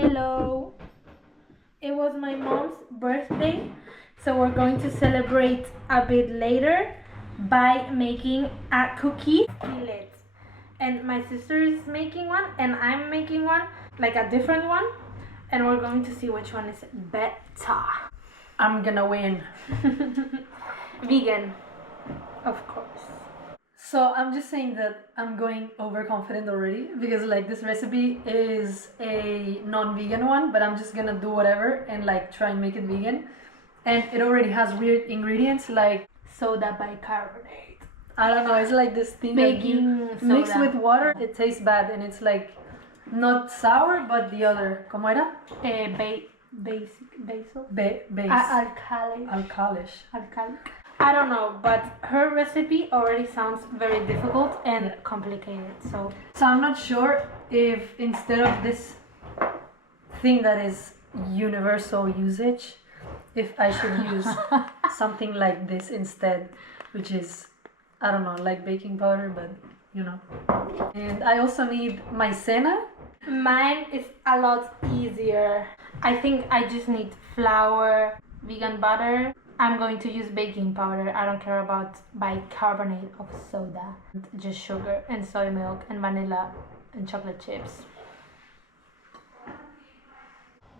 Hello. It was my mom's birthday, so we're going to celebrate a bit later by making a cookie skillet. And my sister is making one, and I'm making one, like a different one, and we're going to see which one is better. I'm gonna win. Vegan, of course. So I'm just saying that I'm going overconfident already because like this recipe is a non-vegan one, but I'm just gonna do whatever and like try and make it vegan. And it already has weird ingredients like Soda bicarbonate. I don't know, it's like this thing that you Baking mix soda. with water. It tastes bad and it's like not sour, but the other. ¿Cómo era? Basil. Base. Alkalic. Alkalish. I don't know, but her recipe already sounds very difficult and complicated. So I'm not sure if instead of this thing that is universal usage, if I should use something like this instead, which is, I don't know, like baking powder, but you know. And I also need maicena. mine is a lot easier. I think I just need flour, vegan butter. I'm going to use baking powder. I don't care about bicarbonate of soda. Just sugar and soy milk and vanilla and chocolate chips.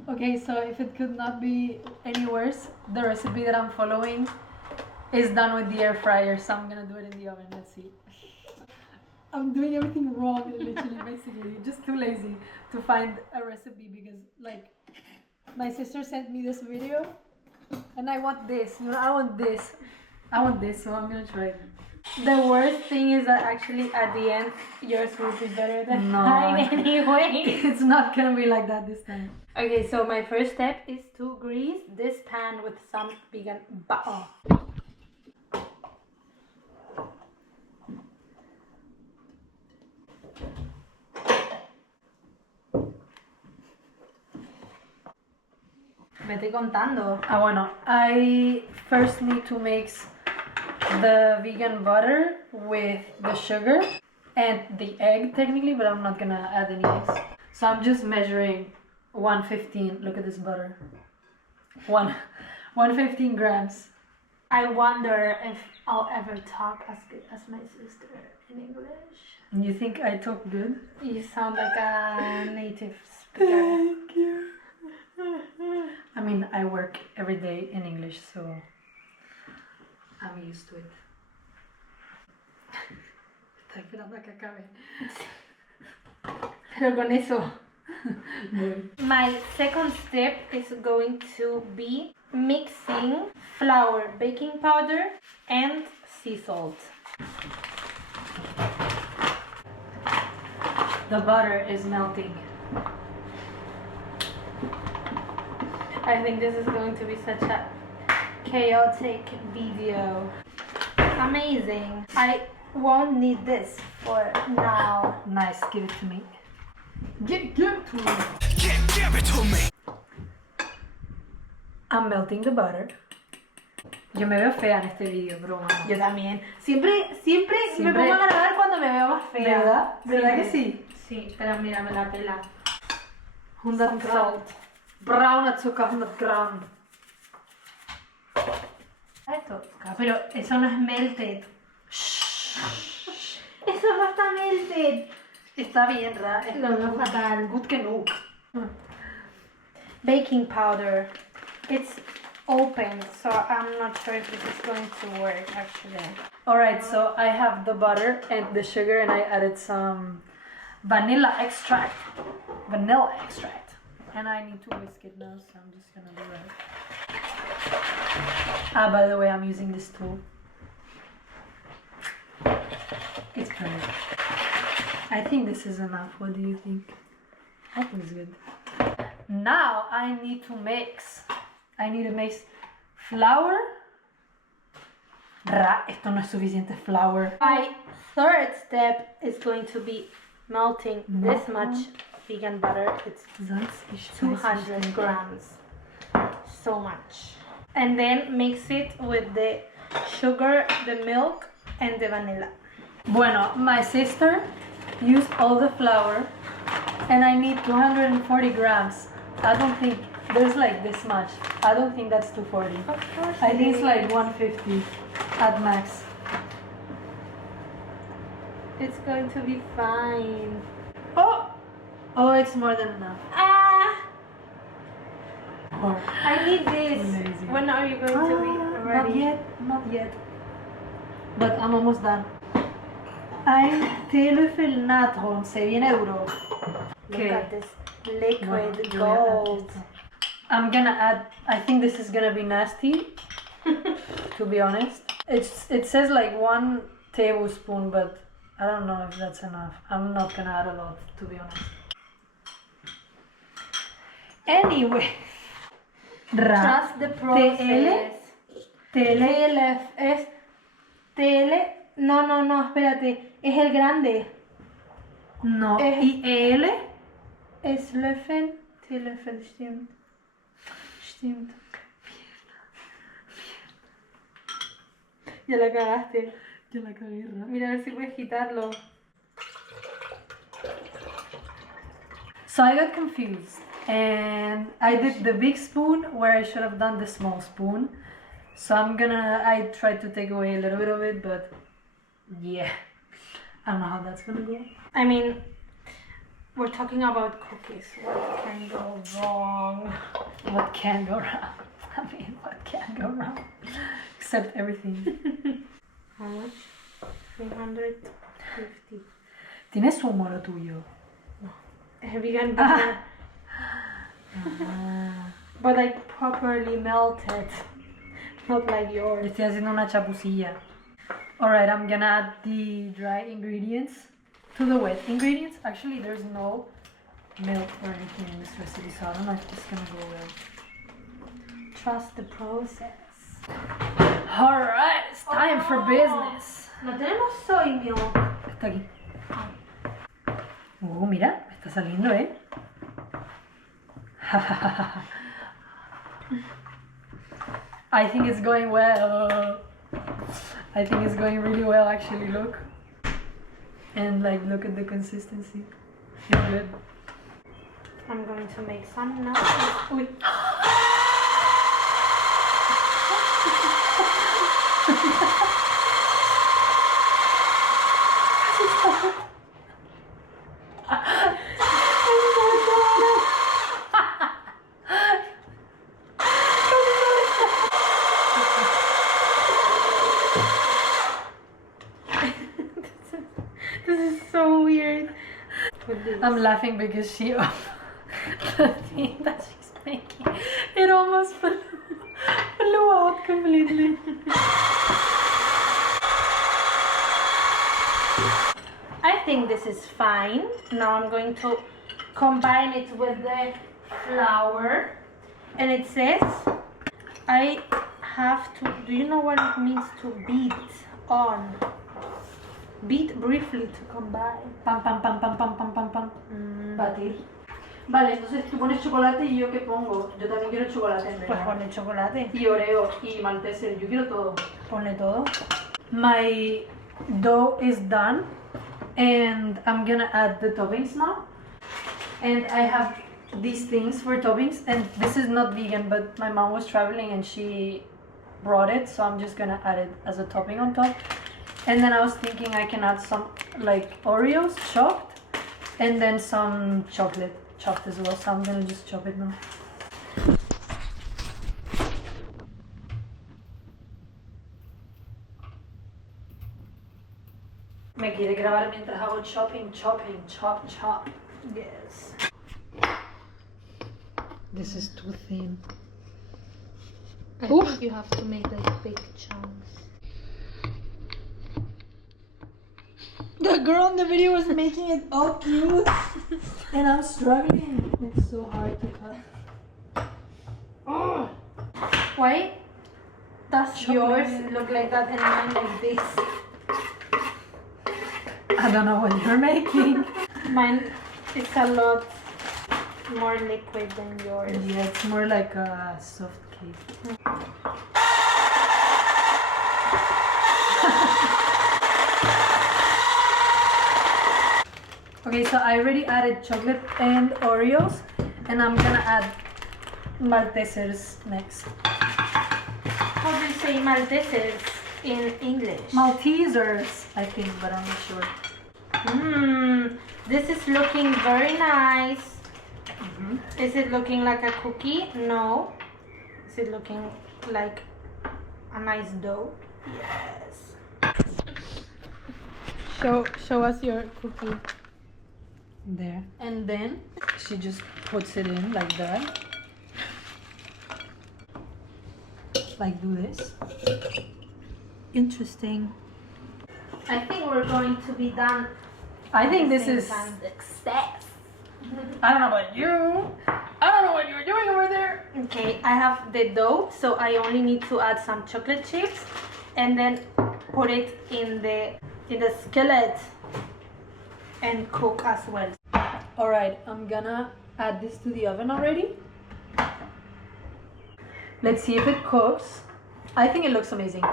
Okay, so if it could not be any worse, the recipe that I'm following is done with the air fryer, so I'm gonna do it in the oven. Let's see. I'm doing everything wrong, literally, basically. Just too lazy to find a recipe because, like, my sister sent me this video and I want this, I want this, so I'm gonna try it. The worst thing is that actually at the end yours will be better than No. mine anyway. It's not gonna be like that this time. Okay, so my first step is to grease this pan with some vegan butter. Me estoy contando. Bueno, I first need to mix the vegan butter with the sugar and the egg technically, but I'm not gonna add any eggs. So I'm just measuring 115. Look at this butter. 115 grams. I wonder if I'll ever talk as good as my sister in English. You think I talk good? You sound like a native speaker. Thank you. I mean, I work every day in English, so I'm used to it. Estoy esperando a que acabe. Pero con eso. My second step is going to be mixing flour, baking powder, and sea salt. The butter is melting. I think this is going to be such a chaotic video. Amazing. I won't need this for now. Nice, give it to me. Give it to me. Give it to me. I'm melting the butter. Yo me veo fea en este video, broma. Yo también. Siempre me pongo a grabar cuando me veo más fea. ¿Verdad? ¿Verdad que Sí. sí? Sí, pero mira, me la pela. 100 Some gram. salt. Braune Zucker, 100 gram. Esto. Pero eso no es melted. Eso no está melted. Está bien, ¿verdad? No, no es fatal. Gut genug. Baking powder. It's open, so I'm not sure if this is going to work actually. Alright, so I have the butter and the sugar and I added some vanilla extract. And I need to whisk it now, so I'm just gonna do that. By the way, I'm using this tool. It's perfect. I think this is enough. What do you think? I think it's good. Now I need to mix flour. Esto no es suficiente flour. My third step is going to be melting this much vegan butter. It's 200 grams. So much. And then mix it with the sugar, the milk, and the vanilla. Bueno, my sister used all the flour and I need 240 grams. I don't think there's like this much. I don't think that's 240. Of course. I think it's it like is. 150 at max. It's going to be fine. Oh, it's more than enough. Ah! Oh. I need this. Amazing. When are you going to be ready? Not yet. But I'm almost done. Ay, Teelöffelnatron, se viene duro. Look Okay. at this liquid Yo voy a add gold. esto. I'm gonna add, I think this is gonna be nasty, to be honest. It says like 1 tablespoon, but I don't know if that's enough. I'm not gonna add a lot, to be honest. Anyway. Trust the process. TLF es TL. No, espérate. Es el grande. No. ¿Y L? Es Löffel. TLF stimmt. Stimmt. Ya la cagaste. Yo la cagué rápido. Mira a ver si puedes quitarlo. So I got confused and I did the big spoon where I should have done the small spoon. So I tried to take away a little bit of it, but yeah, I don't know how that's gonna go. I mean, we're talking about cookies. What can go wrong? What can go wrong? I mean, what can go wrong? Except everything. How much? 350. ¿Tienes humo lo tuyo? Vegan butter. But like properly melted. Not like Le yours. estoy haciendo una chapucilla. Alright, I'm gonna add the dry ingredients to the wet ingredients. Actually, there's no milk or anything in this recipe, so I don't know if this is gonna go well. Trust the process. Alright, it's time for business. No tenemos soy milk. Está aquí. Mira, me está saliendo, ¿eh? I think it's going well. I think it's going really well, actually, look. And like, look at the consistency. It's good. I'm going to make some now. Uy. This is so weird. I'm laughing because she the thing that she's making, it almost flew out completely. I think this is fine. Now I'm going to combine it with the flour. And it says, I have to, do you know what it means to beat on? Beat briefly to combine. Pam, pam, pam, pam, pam, pam, pam, pam. Batir. Vale, entonces tú pones chocolate y yo qué pongo. Yo también quiero chocolate en Pues verdad. ponle chocolate. Y Oreo y Malteser. Yo quiero todo. Ponle todo. My dough is done and I'm gonna add the toppings now. And I have these things for toppings, and this is not vegan, but my mom was traveling and she brought it, so I'm just gonna add it as a topping on top. And then I was thinking I can add some like Oreos chopped and then some chocolate chopped as well, so I'm gonna just chop it now. Me quiere grabar mientras hago chopping, chop, chop. Yes. This is too thin. I Oof. think you have to make like big chunks. The girl in the video was making it all cute and I'm struggling. It's so hard to cut. Oh. Why does yours look like that and mine like this? I don't know what you're making. Mine is a lot more liquid than yours. Yeah, it's more like a soft cake. Okay, so I already added chocolate and Oreos, and I'm gonna add Maltesers next. How do you say Maltesers in English? Maltesers, I think, but I'm not sure. This is looking very nice. Is it looking like a cookie? No. Is it looking like a nice dough? Yes. Show us your cookie. There. And then she just puts it in like that. Like do this. Interesting. I think we're going to be done. I think this is success. I don't know about you. I don't know what you're doing over there. Okay, I have the dough, so I only need to add some chocolate chips and then put it in the skillet and cook as well. Alright, I'm gonna add this to the oven already. Let's see if it cooks. I think it looks amazing.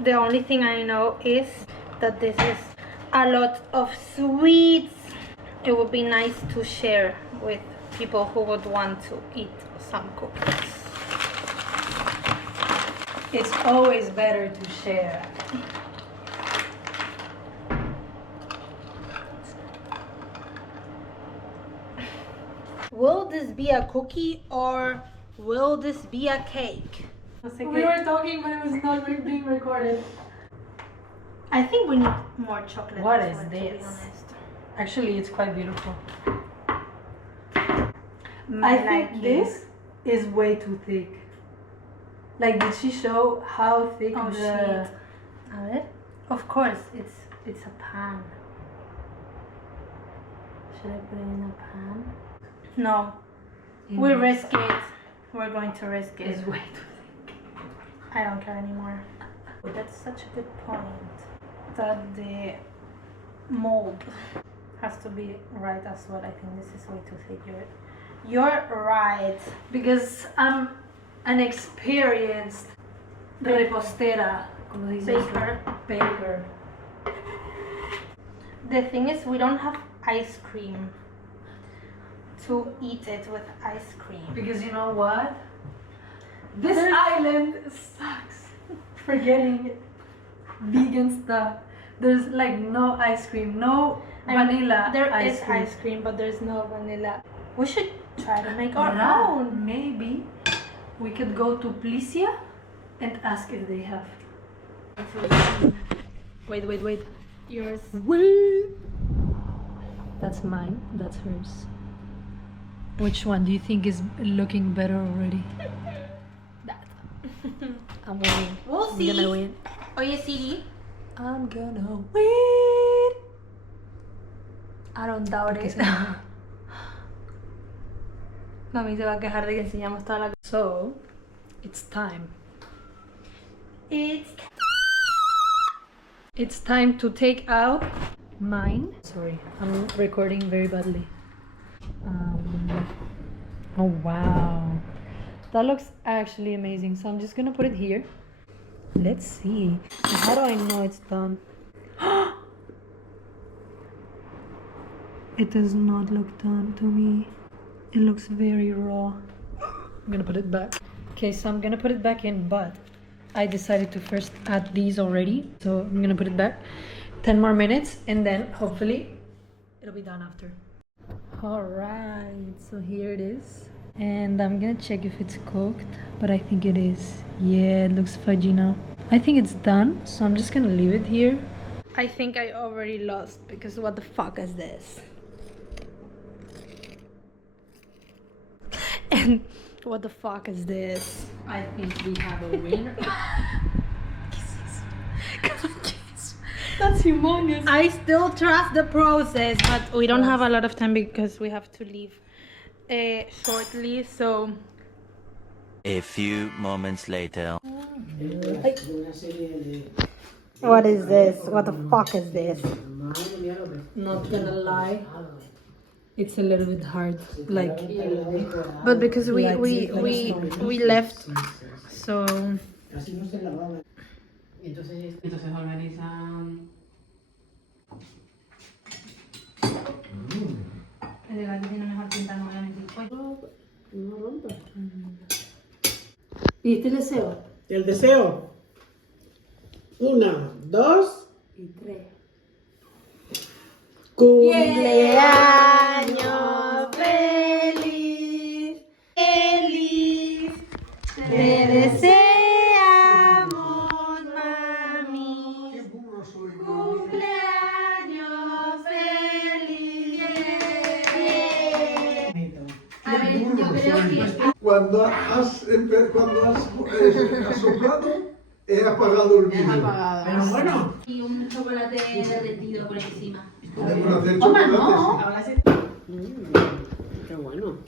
The only thing I know is that this is a lot of sweets. It would be nice to share with people who would want to eat some cookies. It's always better to share. Will this be a cookie or will this be a cake? We were talking, but it was not being recorded. I think we need more chocolate. What as is well, to be this? honest. Actually, it's quite beautiful. I like think this is way too thick. Like, did she show how thick Oh the... shit. A ver? Of course, it's a pan. Should I put it in a pan? No. We risk it. We're going to risk it. It's way too thick. I don't care anymore. That's such a good point. That the mold has to be right as well. I think this is way too thick. You're right. Because I'm an experienced repostera, como dice Baker. baker. The thing is, we don't have ice cream to eat it with ice cream. Because you know what? This island sucks for getting vegan stuff. There's like no ice cream, no vanilla There ice is cream. ice cream, but there's no vanilla. We should try to make our Yeah, own. maybe we could go to Plicia and ask if they have. Wait. Yours. Wait. That's mine. That's hers. Which one do you think is looking better already? That. I'm winning. We'll I'm see. gonna win. Oye, Siri. I'm gonna win. I don't doubt it. Mami se va a quejar de que enseñamos toda la... So, it's time. It's time to take out mine. Sorry, I'm recording very badly. Oh wow, that looks actually amazing. So I'm just gonna put it here. Let's see. How do I know it's done? It does not look done to me. It looks very raw. I'm gonna put it back. Okay, so I'm gonna put it back in, but I decided to first add these already. So I'm gonna put it back 10 more minutes and then hopefully it'll be done after. Alright, so here it is. And I'm gonna check if it's cooked, but I think it is. Yeah, it looks fudgy now. I think it's done, so I'm just gonna leave it here. I think I already lost because what the fuck is this? And what the fuck is this? I think we have a winner. That's humongous. I still trust the process, but we don't have a lot of time because we have to leave shortly, so... A few moments later. What is this? What the fuck is this? Not gonna lie, it's a little bit hard. Like, But because Like we left, so... Y entonces organizan... El de aquí tiene mejor pinta, no voy a mentir. Pues. No rompas. ¿Y este deseo? El deseo. 1, 2 Y 3. Cumpleaños feliz, feliz. Te deseamos, mami. Cumpleaños feliz. A ver, yo creo que... Cuando has soplado, he apagado el vídeo. Pero bueno. Y un chocolate derretido por encima. Podemos hacer Toma, chocolates. no. Qué bueno.